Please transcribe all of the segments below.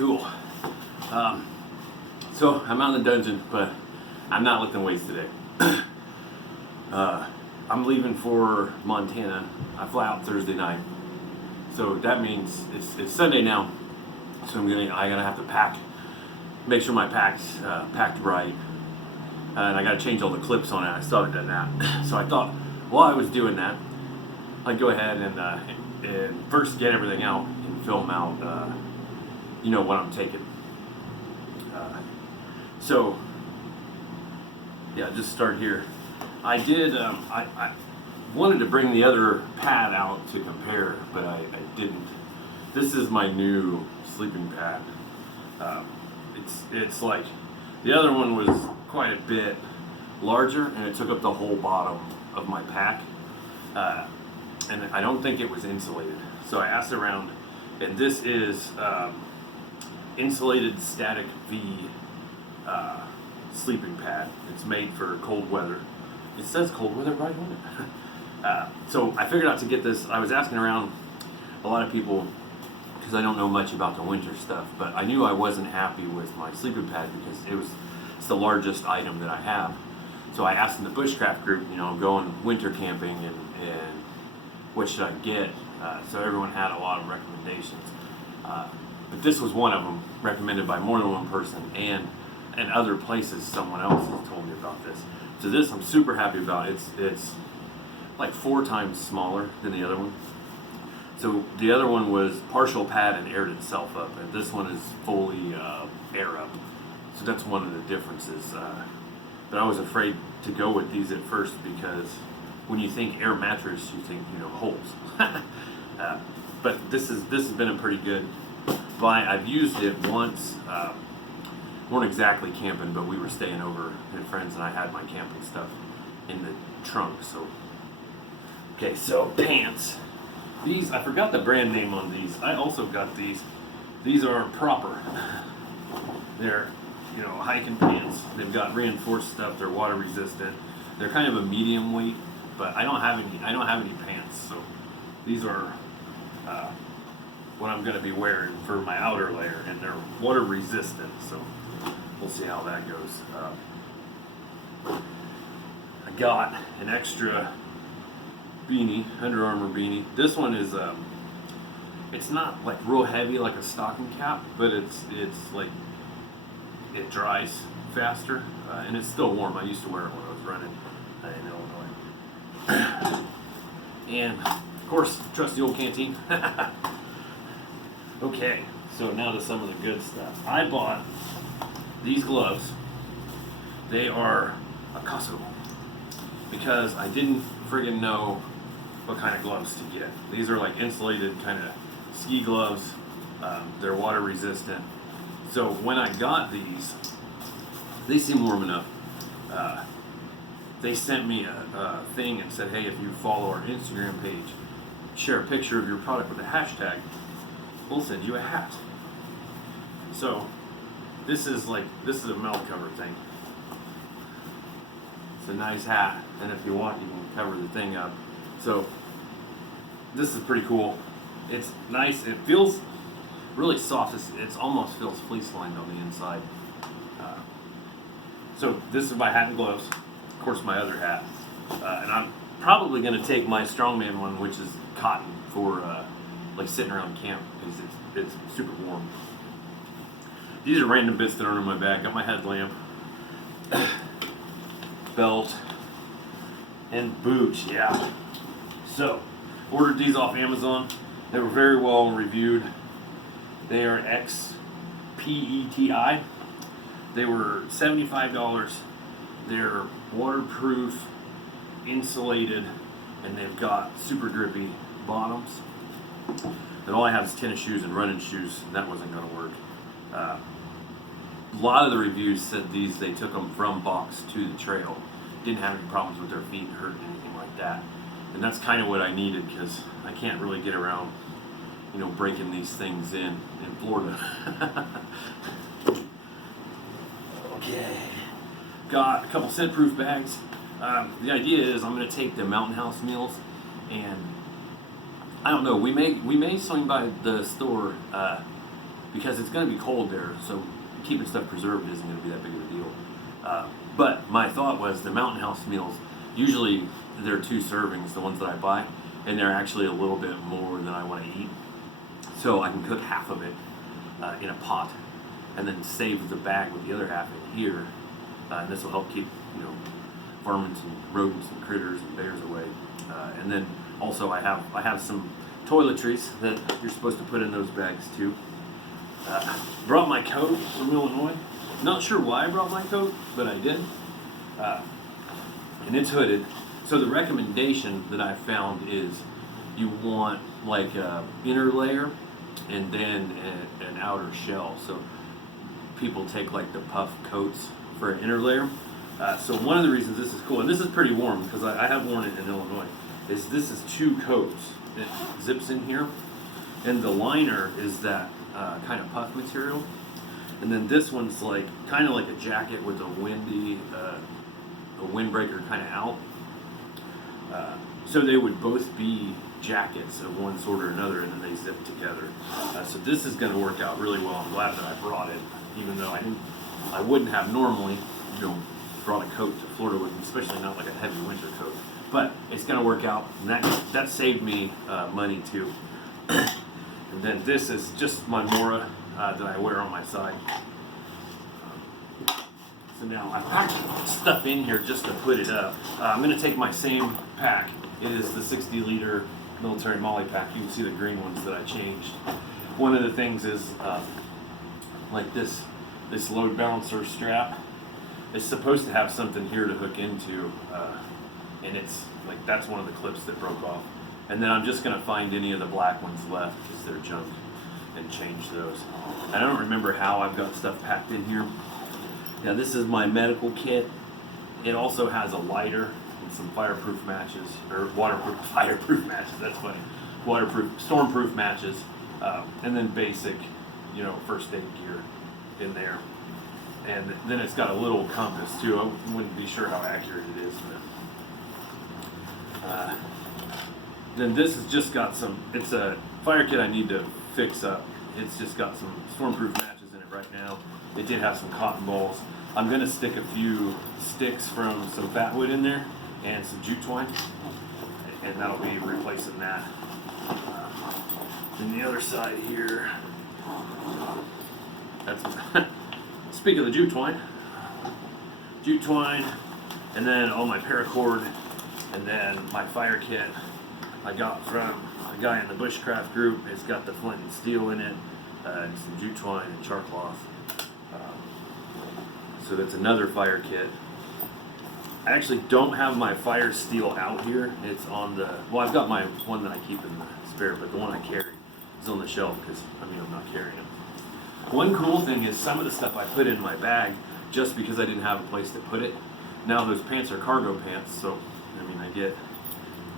Cool. So I'm out in the dungeon, but I'm not lifting weights today. I'm leaving for Montana. I fly out Thursday night, so that means it's Sunday now. So I gotta have to pack, make sure my pack's packed right, and I gotta change all the clips on it. I started doing that, so I thought while I was doing that, I'd go ahead and first get everything out and film out, what I'm taking. So yeah, just start here. I did. I wanted to bring the other pad out to compare, but I didn't. This is my new sleeping pad. It's like the other one was quite a bit larger, and it took up the whole bottom of my pack. And I don't think it was insulated. So I asked around, and this is insulated static V sleeping pad. It's made for cold weather. It says cold weather right on it. So I figured out to get this. I was asking around a lot of people because I don't know much about the winter stuff, but I knew I wasn't happy with my sleeping pad because it's the largest item that I have. So I asked in the bushcraft group, going winter camping and what should I get? So everyone had a lot of recommendations. But this was one of them, recommended by more than one person, and other places someone else has told me about this. So this I'm super happy about. It's like 4 times smaller than the other one. So the other one was partial pad and aired itself up, and this one is fully air up. So that's one of the differences. But I was afraid to go with these at first because when you think air mattress, you think holes. But this has been a pretty good buy. I've used it once. Weren't exactly camping, but we were staying over at friends, and I had my camping stuff in the trunk. So okay, so pants. These I forgot the brand name on these. I also got these. These are Proper. They're hiking pants. They've got reinforced stuff. They're water resistant. They're kind of a medium weight, but I don't have any pants, so these are what I'm going to be wearing for my outer layer, and they're water resistant. So we'll see how that goes. I got an extra beanie, Under Armour beanie. This one is it's not like real heavy like a stocking cap, but it's like it dries faster, and it's still warm. I used to wear it when I was running in Illinois. And of course, trust the old canteen. Okay, so now to some of the good stuff. I bought these gloves. They are Akaso because I didn't friggin' know what kind of gloves to get. These are like insulated kind of ski gloves. They're water resistant. So when I got these, they seem warm enough. They sent me a thing and said, hey, if you follow our Instagram page, share a picture of your product with a hashtag, we'll send you a hat. So this is a melt cover thing. It's a nice hat, and if you want, you can cover the thing up. So this is pretty cool. It's nice. It feels really soft. It almost feels fleece lined on the inside. So this is my hat and gloves. Of course, my other hat. And I'm probably going to take my Strongman one, which is cotton, for like sitting around camp because it's super warm. These are random bits that are on my back. Got my headlamp, belt, and boots. Yeah. So ordered these off Amazon. They were very well reviewed. They are XPETI. They were $75. They're waterproof, insulated, and they've got super grippy bottoms. And all I have is tennis shoes and running shoes, and that wasn't going to work. A lot of the reviews said they took them from box to the trail. Didn't have any problems with their feet, hurt, anything like that. And that's kind of what I needed because I can't really get around, breaking these things in Florida. Okay. Got a couple scent-proof bags. The idea is I'm going to take the Mountain House meals, and I don't know. We may swing by the store because it's going to be cold there, so keeping stuff preserved isn't going to be that big of a deal. But my thought was the Mountain House meals, usually they're 2 servings, the ones that I buy, and they're actually a little bit more than I want to eat. So I can cook half of it in a pot, and then save the bag with the other half in here. And this will help keep, varmints and rodents and critters and bears away. And then also I have some toiletries that you're supposed to put in those bags too. Brought my coat from Illinois. Not sure why I brought my coat, but I did. And it's hooded. So the recommendation that I found is you want like a inner layer and then an outer shell. So people take like the puff coats for an inner layer. So one of the reasons this is cool, and this is pretty warm because I have worn it in Illinois, is this is 2 coats. It zips in here, and the liner is that kind of puff material, and then this one's like kind of like a jacket with a windbreaker kind of out. So they would both be jackets of one sort or another, and then they zip together. So this is going to work out really well. I'm glad that I brought it, even though I wouldn't have normally, brought a coat to Florida with me, especially not like a heavy winter coat. But it's going to work out, and that saved me money too. And then this is just my Mora that I wear on my side. So now I packed stuff in here just to put it up. I'm going to take my same pack. It is the 60-liter military MOLLE pack. You can see the green ones that I changed. One of the things is like this load balancer strap. It's supposed to have something here to hook into, and it's like that's one of the clips that broke off. And then I'm just going to find any of the black ones left because they're junk and change those. I don't remember how I've got stuff packed in here. Now this is my medical kit. It also has a lighter and some fireproof matches, or fireproof matches, that's funny. Stormproof matches, and then basic, first aid gear in there. And then it's got a little compass too. I wouldn't be sure how accurate it is, but then this has just got it's a fire kit I need to fix up. It's just got some stormproof matches in it right now. It did have some cotton balls. I'm going to stick a few sticks from some fatwood in there and some jute twine, and that'll be replacing that. Then the other side here, that's speak of the jute twine, and then all my paracord, and then my fire kit I got from a guy in the bushcraft group. It's got the flint and steel in it, and some jute twine and char cloth. So that's another fire kit. I actually don't have my fire steel out here. It's on I've got my one that I keep in the spare, but the one I carry is on the shelf because, I'm not carrying it. One cool thing is some of the stuff I put in my bag just because I didn't have a place to put it. Now those pants are cargo pants, so, I get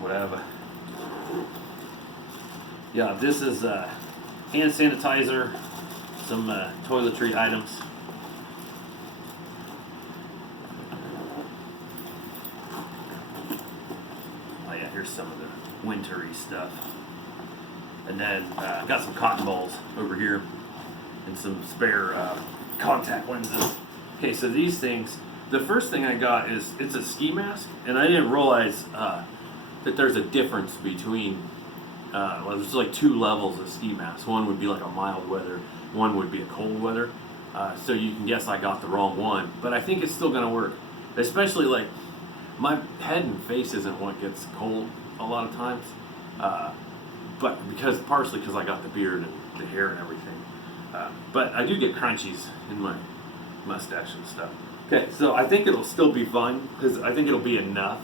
whatever. Yeah, this is hand sanitizer, some toiletry items. Oh yeah, here's some of the wintry stuff. And then I got some cotton balls over here and some spare contact lenses. Okay, so these things, the first thing I got it's a ski mask, and I didn't realize that there's a difference between, there's like 2 levels of ski masks. One would be like a mild weather, one would be a cold weather. So you can guess I got the wrong one, but I think it's still gonna work. Especially like, my head and face isn't what gets cold a lot of times, but partially because I got the beard and the hair and everything. But I do get crunchies in my mustache and stuff. Okay, so I think it'll still be fun because I think it'll be enough.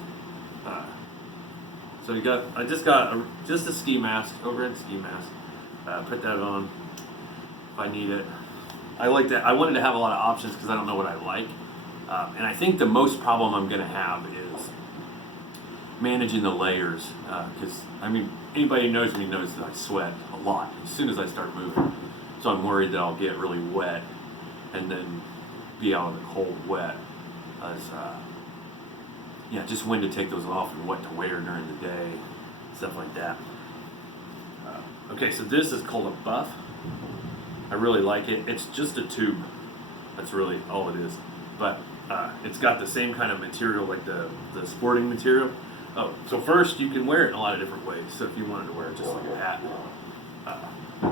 So I just got a ski mask, overhead ski mask. Put that on if I need it. I like that. I wanted to have a lot of options because I don't know what I like. And I think the most problem I'm going to have is managing the layers. Because, anybody who knows me knows that I sweat a lot as soon as I start moving. So I'm worried that I'll get really wet and then be out in the cold wet. Just when to take those off and what to wear during the day, stuff like that. Okay, so this is called a buff. I really like it. It's just a tube. That's really all it is. But it's got the same kind of material like the sporting material. Oh, so first you can wear it in a lot of different ways. So if you wanted to wear it just like a hat,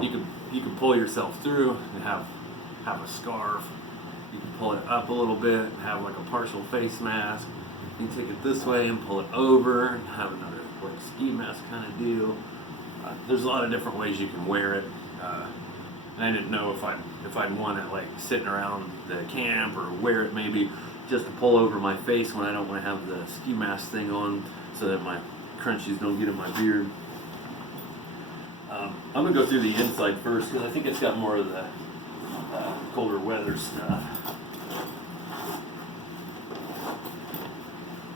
you can pull yourself through and have a scarf. You can pull it up a little bit and have like a partial face mask. You can take it this way and pull it over and have another like ski mask kind of deal. There's a lot of different ways you can wear it. And I didn't know if I'd want it like sitting around the camp or wear it maybe just to pull over my face when I don't want to have the ski mask thing on so that my crunchies don't get in my beard. I'm going to go through the inside first because I think it's got more of the colder weather stuff.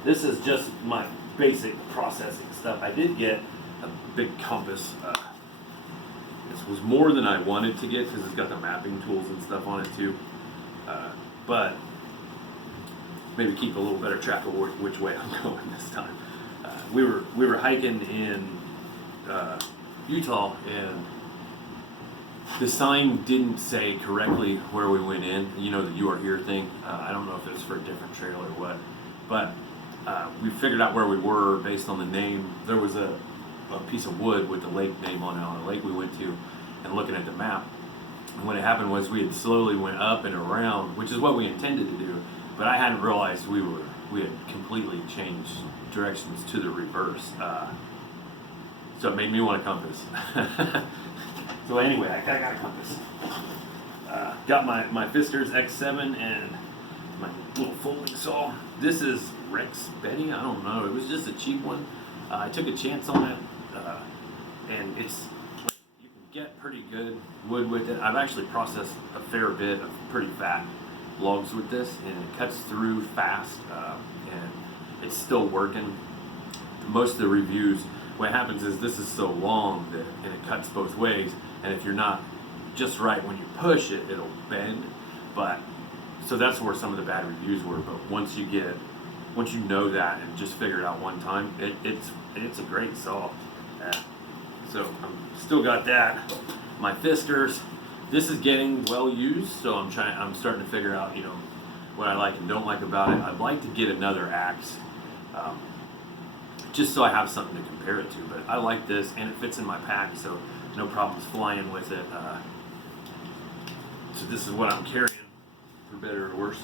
This is just my basic processing stuff. I did get a big compass. This was more than I wanted to get because it's got the mapping tools and stuff on it too. But maybe keep a little better track of which way I'm going this time. We were hiking in Utah, and the sign didn't say correctly where we went in. You know, the "You Are Here" thing. I don't know if it's for a different trail or what, but we figured out where we were based on the name. There was a piece of wood with the lake name on it on the lake we went to, and looking at the map. And what had happened was we had slowly went up and around, which is what we intended to do, but I hadn't realized we had completely changed directions to the reverse. So it made me want a compass. So anyway, I got a compass. Got my Fiskars X7 and my little folding saw. This is Rex Betty, I don't know. It was just a cheap one. I took a chance on it, and it's you can get pretty good wood with it. I've actually processed a fair bit of pretty fat logs with this, and it cuts through fast, and it's still working. Most of the reviews, what happens is this is so long and it cuts both ways, and if you're not just right when you push it, it'll bend. But so that's where some of the bad reviews were. But once you know that and just figure it out one time, it's a great saw. So I'm still got that. My Fiskars. This is getting well used, so I'm starting to figure out, what I like and don't like about it. I'd like to get another axe, just so I have something to compare it to. But I like this, and it fits in my pack, so no problems flying with it. So this is what I'm carrying, for better or worse.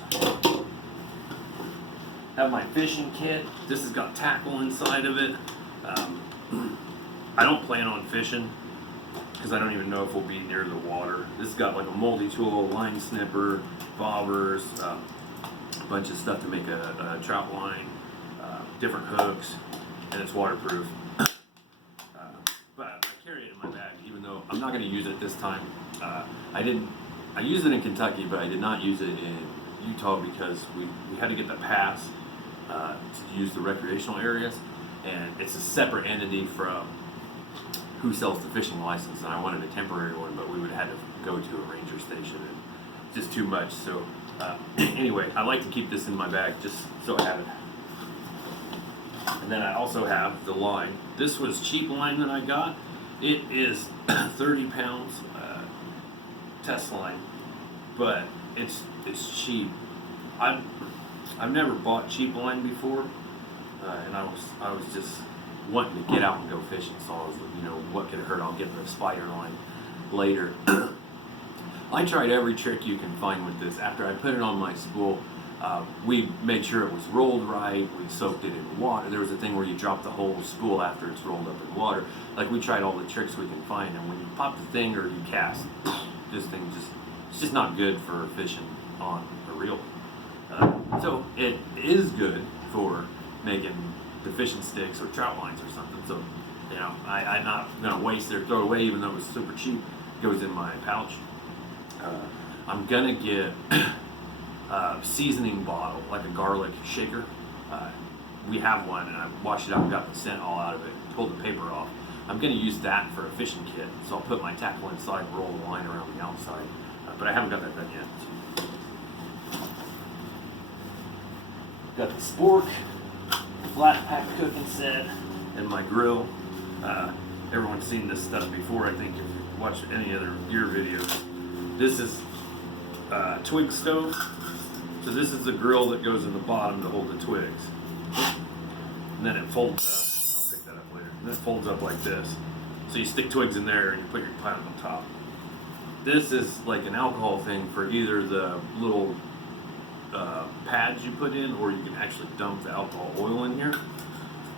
Have my fishing kit. This has got tackle inside of it. I don't plan on fishing because I don't even know if we'll be near the water. This has got like a multi-tool, line snipper, bobbers, a bunch of stuff to make a trout line, different hooks, and it's waterproof. But I carry it in my bag, even though I'm not going to use it this time. I used it in Kentucky, but I did not use it in Utah because we had to get the pass to use the recreational areas, and it's a separate entity from who sells the fishing license, and I wanted a temporary one, but we would have had to go to a ranger station, and just too much. So anyway, I like to keep this in my bag just so I have it. And then I also have the line. This was cheap line that I got. It is 30 pounds test line, but it's cheap. I've never bought cheap line before, and I was just wanting to get out and go fishing, so I was, what could it hurt? I'll get the spider line later. I tried every trick you can find with this. After I put it on my spool, we made sure it was rolled right. We soaked it in water. There was a thing where you drop the whole spool after it's rolled up in water. Like, we tried all the tricks we can find, and when you pop the thing or you cast, this thing it's just not good for fishing on a reel. So it is good for making the fishing sticks or trout lines or something. So, I'm not going to waste it or throw it away, even though it was super cheap. It goes in my pouch. I'm going to get a seasoning bottle, like a garlic shaker. We have one, and I washed it out and got the scent all out of it, pulled the paper off. I'm going to use that for a fishing kit, so I'll put my tackle inside and roll the line around the outside. But I haven't got that done yet. Got the spork, flat pack cooking set, and my grill. Everyone's seen this stuff before, I think, if you've watched any other gear videos. This is twig stove. So this is the grill that goes in the bottom to hold the twigs. And then it folds up. I'll pick that up later. And then it folds up like this. So you stick twigs in there and you put your plant on top. This is like an alcohol thing for either the little pads you put in, or you can actually dump the alcohol oil in here.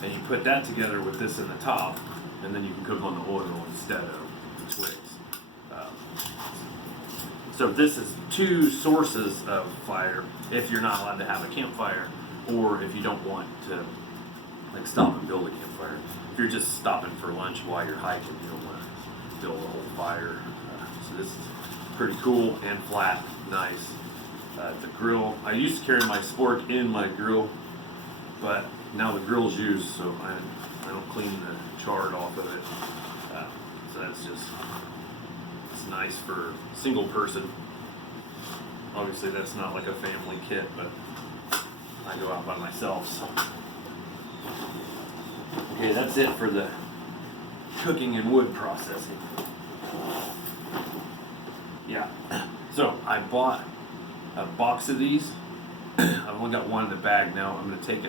And you put that together with this in the top, and then you can cook on the oil instead of the twigs. So this is two sources of fire if you're not allowed to have a campfire, or if you don't want to like stop and build a campfire. If you're just stopping for lunch while you're hiking, you don't want to build a whole fire. So this is pretty cool and flat, nice. The grill, I used to carry my spork in my grill, but now the grill's used, so I don't clean the chard off of it. So that's just, it's nice for single person. Obviously that's not like a family kit, but I go out by myself, so. Okay, that's it for the cooking and wood processing. Yeah, so I bought a box of these. I've only got one in the bag now. I'm going to take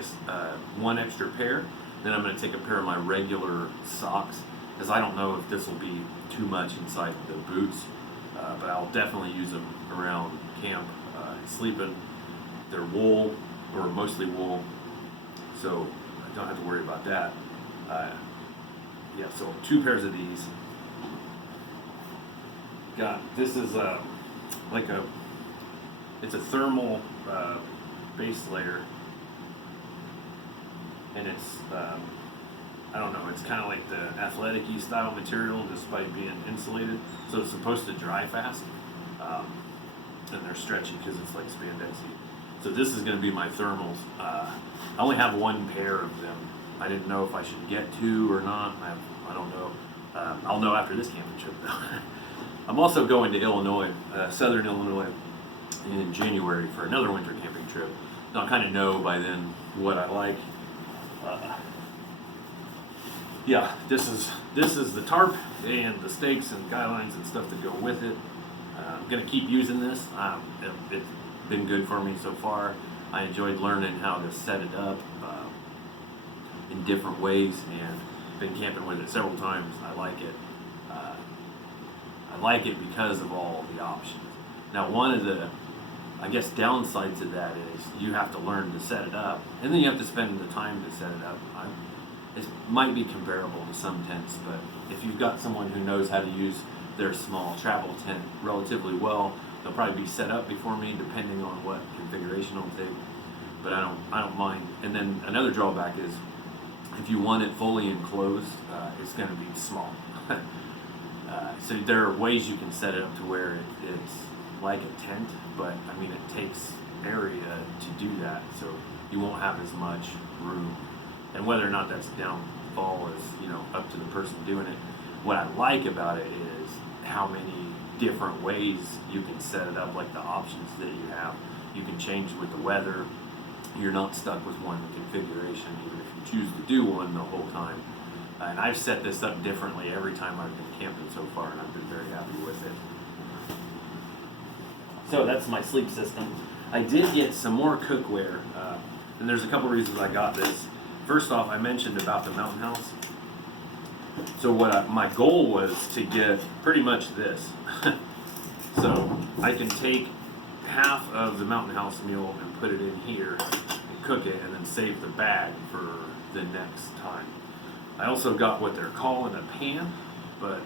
one extra pair, then I'm going to take a pair of my regular socks, because I don't know if this will be too much inside the boots, but I'll definitely use them around camp, sleeping. They're wool, or mostly wool, so I don't have to worry about that. Yeah, so 2 pairs of these. This is it's a thermal base layer, and it's I don't know, it's kind of like the athletic-y style material just by being insulated, so it's supposed to dry fast, and they're stretchy because it's like spandexy. So this is going to be my thermals. I only have 1 pair of them. I didn't know if I should get 2 or not. I don't know. I'll know after this camping trip though. I'm also going to Illinois, southern Illinois, in January for another winter camping trip. Now I kind of know by then what I like. Yeah, this is the tarp and the stakes and guy lines and stuff that go with it. I'm gonna keep using this. It's been good for me so far. I enjoyed learning how to set it up in different ways, and been camping with it several times. I like it. I like it because of all the options. Now, one of the, I guess, downsides of that is you have to learn to set it up, and then you have to spend the time to set it up. It might be comparable to some tents, but if you've got someone who knows how to use their small travel tent relatively well, they'll probably be set up before me, depending on what configuration I'll take. But I don't mind. And then another drawback is, if you want it fully enclosed, it's going to be small. So there are ways you can set it up to where it's like a tent, but I mean it takes area to do that, so you won't have as much room. And whether or not that's downfall is, up to the person doing it. What I like about it is how many different ways you can set it up, like the options that you have. You can change with the weather. You're not stuck with one configuration, even if you choose to do one the whole time. And I've set this up differently every time I've been camping so far, and I've been very happy with it. So that's my sleep system. I did get some more cookware, and there's a couple reasons I got this. First off, I mentioned about the Mountain House. So my goal was to get pretty much this. So I can take half of the Mountain House meal and put it in here and cook it, and then save the bag for the next time. I also got what they're calling a pan, but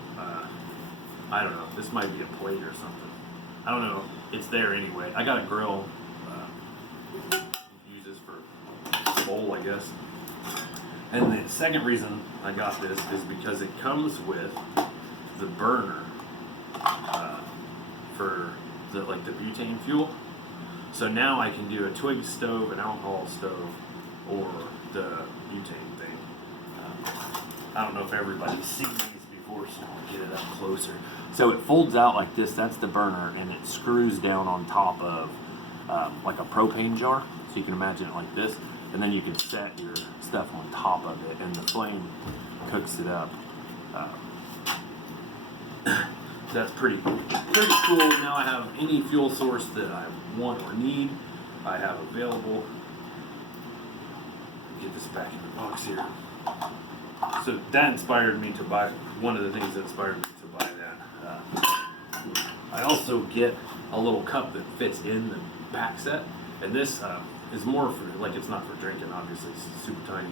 I don't know. This might be a plate or something. I don't know. It's there anyway. I got a grill. Use this for a bowl, I guess. And the second reason I got this is because it comes with the burner for the butane fuel. So now I can do a twig stove, an alcohol stove, or the butane thing. I don't know if everybody's seen these before, so I'll get it up closer. So it folds out like this. That's the burner, and it screws down on top of like a propane jar. So you can imagine it like this, and then you can set your stuff on top of it, and the flame cooks it up. So that's pretty cool. Now I have any fuel source that I want or need, I have available. Get this back in the box here. So that inspired me to buy, one of the things that inspired me to buy that. I also get a little cup that fits in the pack set, and this is more for, like, it's not for drinking, obviously, it's super tiny.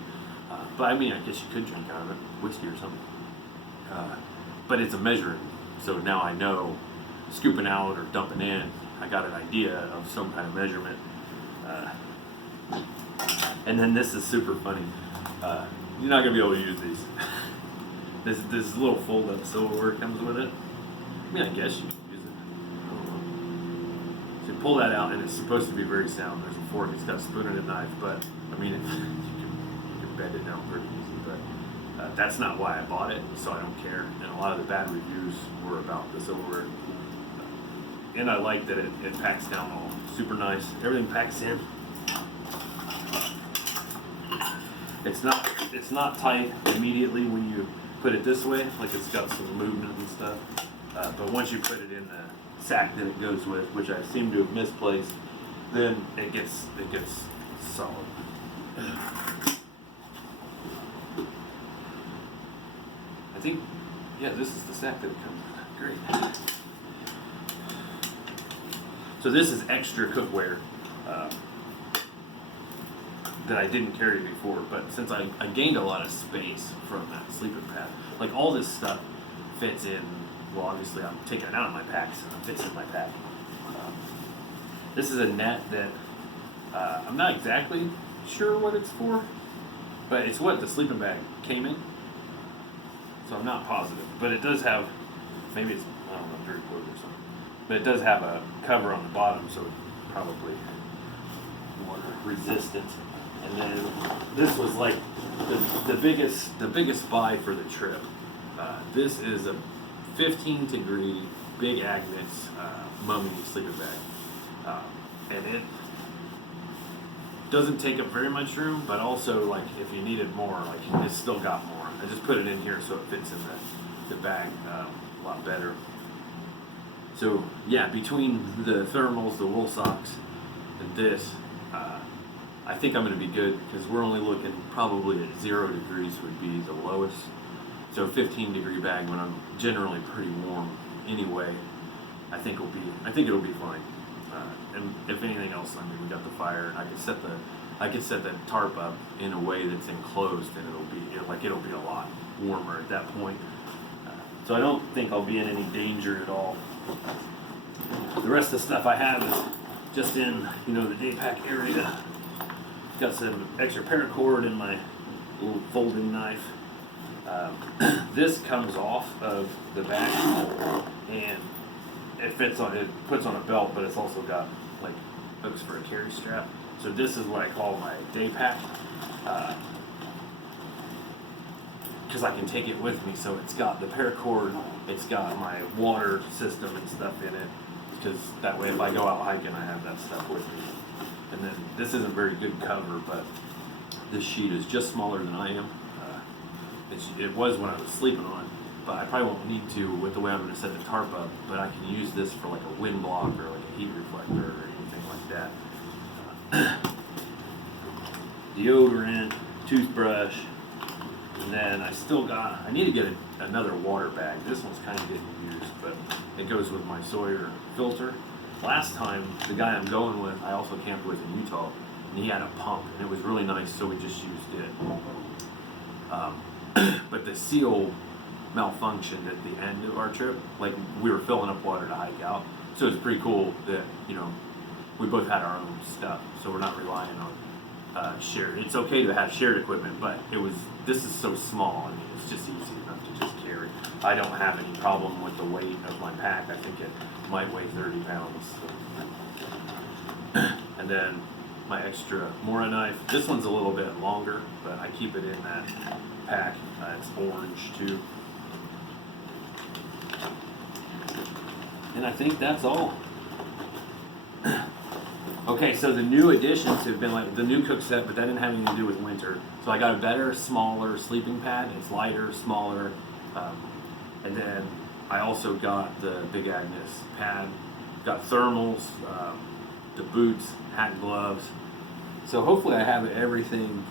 But I mean, I guess you could drink out of it, whiskey or something. But it's a measuring, so now I know scooping out or dumping in, I got an idea of some kind of measurement. And then this is super funny. You're not gonna be able to use these. This little fold-up silverware comes with it. I mean, I guess you can use it. I don't know. So you pull that out, and it's supposed to be very sound. There's a fork. It's got a spoon and a knife, but I mean, you can bend it down pretty easy. But that's not why I bought it, so I don't care. And a lot of the bad reviews were about the silverware. And I like that it packs down all super nice. Everything packs in. It's not tight immediately when you put it this way, like it's got some movement and stuff. But once you put it in the sack that it goes with, which I seem to have misplaced, then it gets solid. I think, yeah, this is the sack that it comes with. Great. So this is extra cookware that I didn't carry before, but since I gained a lot of space from that sleeping pad, like all this stuff fits in. Well, obviously I'm taking it out of my pack, so it fits in my pack. This is a net that I'm not exactly sure what it's for, but it's what the sleeping bag came in, so I'm not positive. But it does have, maybe it's, I don't know, dirty clothes or something, but it does have a cover on the bottom, so it's probably water resistant. And then this was like the biggest buy for the trip. This is a 15-degree Big Agnes mummy sleeping bag, and it doesn't take up very much room, but also, like, if you needed more, like, it's still got more. I just put it in here so it fits in the bag a lot better. So yeah, between the thermals, the wool socks, and this, I think I'm going to be good, because we're only looking probably at 0 degrees would be the lowest. So 15-degree bag when I'm generally pretty warm anyway, I think it'll be fine. And if anything else, I mean, we got the fire, and I could set the tarp up in a way that's enclosed, and it'll be a lot warmer at that point. So I don't think I'll be in any danger at all. The rest of the stuff I have is just in, the day pack area. Got some extra paracord in my little folding knife. This comes off of the bag, and it puts on a belt, but it's also got like hooks for a carry strap. So this is what I call my day pack, because I can take it with me. So it's got the paracord, it's got my water system and stuff in it, because that way if I go out hiking, I have that stuff with me. And then this isn't very good cover, but this sheet is just smaller than I am. It was when I was sleeping on it, but I probably won't need to with the way I'm going to set the tarp up, but I can use this for like a wind block or like a heat reflector or anything like that. Deodorant, toothbrush, and then I need to get another water bag. This one's kind of getting used, but it goes with my Sawyer filter. Last time, the guy I'm going with, I also camped with in Utah, and he had a pump, and it was really nice, so we just used it. But the seal malfunctioned at the end of our trip. Like, we were filling up water to hike out, so it's pretty cool that, we both had our own stuff, so we're not relying on shared. It's okay to have shared equipment, but this is so small, I mean, it's just easy enough to just carry. I don't have any problem with the weight of my pack. I think it might weigh 30 pounds. So. And then my extra Mora knife. This one's a little bit longer, but I keep it in that pack. It's orange too. And I think that's all. Okay, so the new additions have been like the new cook set, but that didn't have anything to do with winter. So I got a better, smaller sleeping pad. It's lighter, smaller, and then I also got the Big Agnes pad, got thermals, the boots, hat and gloves. So hopefully I have everything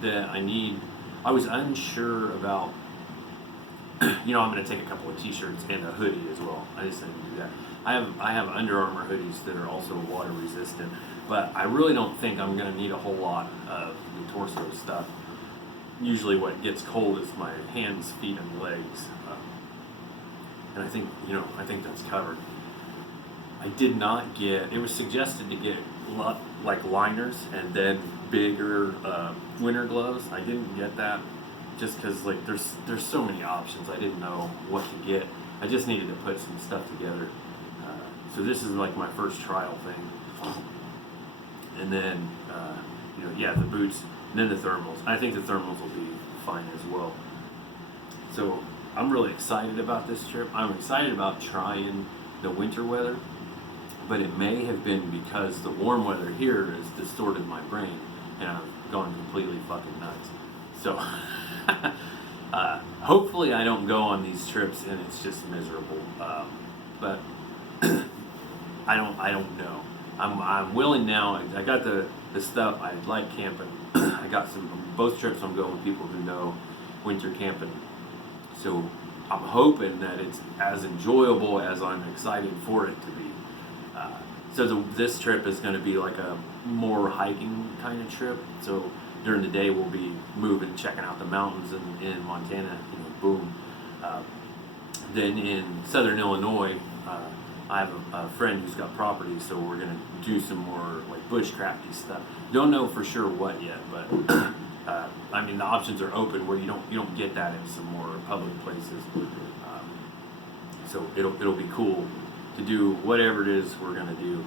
that I need. I was unsure about, I'm going to take a couple of t-shirts and a hoodie as well. I just didn't do that. I have Under Armour hoodies that are also water resistant, but I really don't think I'm going to need a whole lot of the torso stuff. Usually what gets cold is my hands, feet, and legs. And I think that's covered. I did not get, it was suggested to get like liners and then bigger winter gloves. I didn't get that just because like there's so many options. I didn't know what to get. I just needed to put some stuff together. So this is like my first trial thing. And then, the boots, and then the thermals. I think the thermals will be fine as well. So I'm really excited about this trip. I'm excited about trying the winter weather, but it may have been because the warm weather here has distorted my brain, and I've gone completely fucking nuts. So hopefully I don't go on these trips and it's just miserable. But I don't know. I'm willing now. I got the stuff. I like camping. I got both trips I'm going with people who know winter camping. So I'm hoping that it's as enjoyable as I'm excited for it to be. So this trip is going to be like a more hiking kind of trip. So during the day we'll be moving, checking out the mountains in Montana. Boom. Then in southern Illinois, I have a friend who's got property, so we're gonna do some more like bushcrafty stuff. Don't know for sure what yet, but the options are open where you don't get that in some more public places. So it'll be cool to do whatever it is we're gonna do.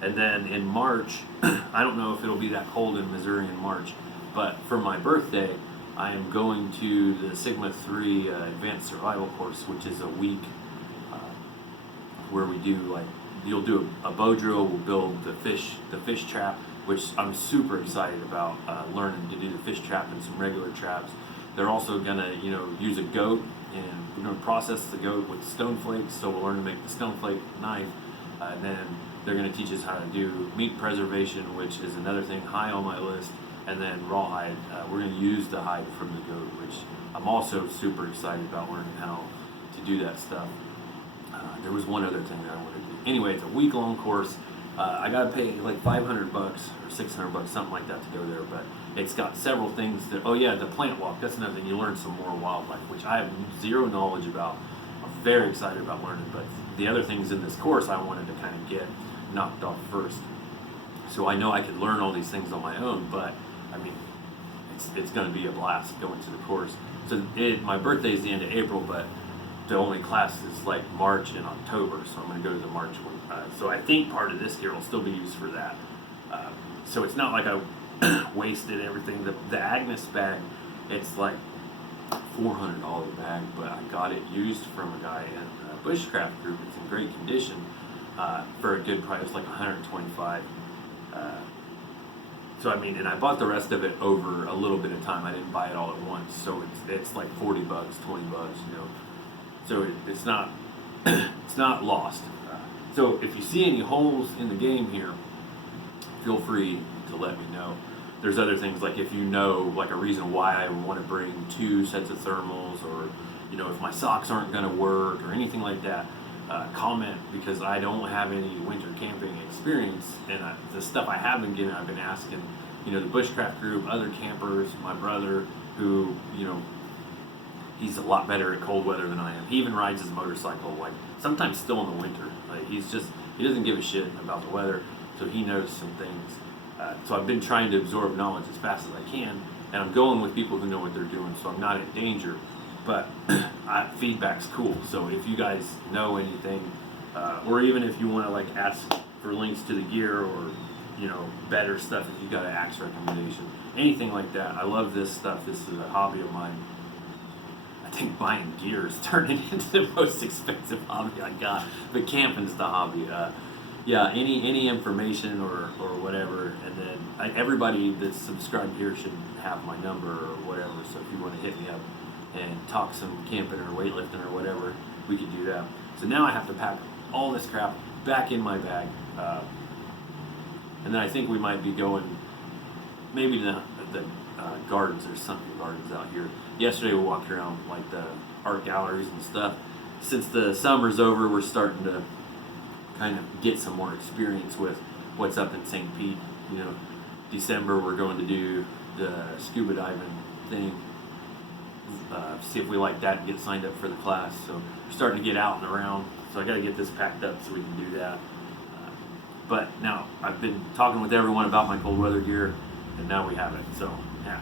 And then in March, I don't know if it'll be that cold in Missouri in March, but for my birthday, I am going to the Sigma 3 Advanced Survival course, which is a week where we do you'll do a bow drill, we'll build the fish trap, which I'm super excited about, learning to do the fish trap and some regular traps. They're also gonna use a goat, and we're gonna process the goat with stone flakes, so we'll learn to make the stone flake knife, and then they're gonna teach us how to do meat preservation, which is another thing high on my list, and then rawhide. We're gonna use the hide from the goat, which I'm also super excited about learning how to do that stuff. There was one other thing that I wanted to do. Anyway, it's a week-long course. I gotta pay like $500 or $600, something like that, to go there. But it's got several things that. Oh yeah, the plant walk. That's another thing. You learn some more wildlife, which I have zero knowledge about. I'm very excited about learning. But the other things in this course, I wanted to kind of get knocked off first. So I know I could learn all these things on my own, but it's going to be a blast going to the course. So my birthday is the end of April, but the only class is like March and October, so I'm going to go to the March one. So I think part of this gear will still be used for that. So it's not like I wasted everything. The Agnes bag, it's like $400 bag, but I got it used from a guy in a bushcraft group. It's in great condition for a good price, like $125. And I bought the rest of it over a little bit of time. I didn't buy it all at once, so it's like $40, $20, So it's not it's not lost. So if you see any holes in the game here, feel free to let me know. There's other things, like if you know like a reason why I want to bring 2 sets of thermals, or if my socks aren't going to work or anything like that. Comment, because I don't have any winter camping experience, and the stuff I have been getting, I've been asking, the bushcraft group, other campers, my brother, who, he's a lot better at cold weather than I am. He even rides his motorcycle, like sometimes still in the winter. Like he doesn't give a shit about the weather, so he knows some things. So I've been trying to absorb knowledge as fast as I can, and I'm going with people who know what they're doing, so I'm not in danger. But feedback's cool. So if you guys know anything, or even if you want to like ask for links to the gear, or better stuff, if you got an axe recommendation, anything like that. I love this stuff. This is a hobby of mine. I think buying gear is turning into the most expensive hobby I got. But camping's the hobby. Any information or whatever, and then everybody that's subscribed here should have my number or whatever. So if you want to hit me up and talk some camping or weightlifting or whatever, we could do that. So now I have to pack all this crap back in my bag. And then I think we might be going maybe to the gardens. There's some gardens out here. Yesterday we walked around like the art galleries and stuff. Since the summer's over, we're starting to kind of get some more experience with what's up in St. Pete. You know, December we're going to do the scuba diving thing. See if we like that and get signed up for the class. So we're starting to get out and around. So I got to get this packed up so we can do that. But now I've been talking with everyone about my cold weather gear, and now we have it. So yeah.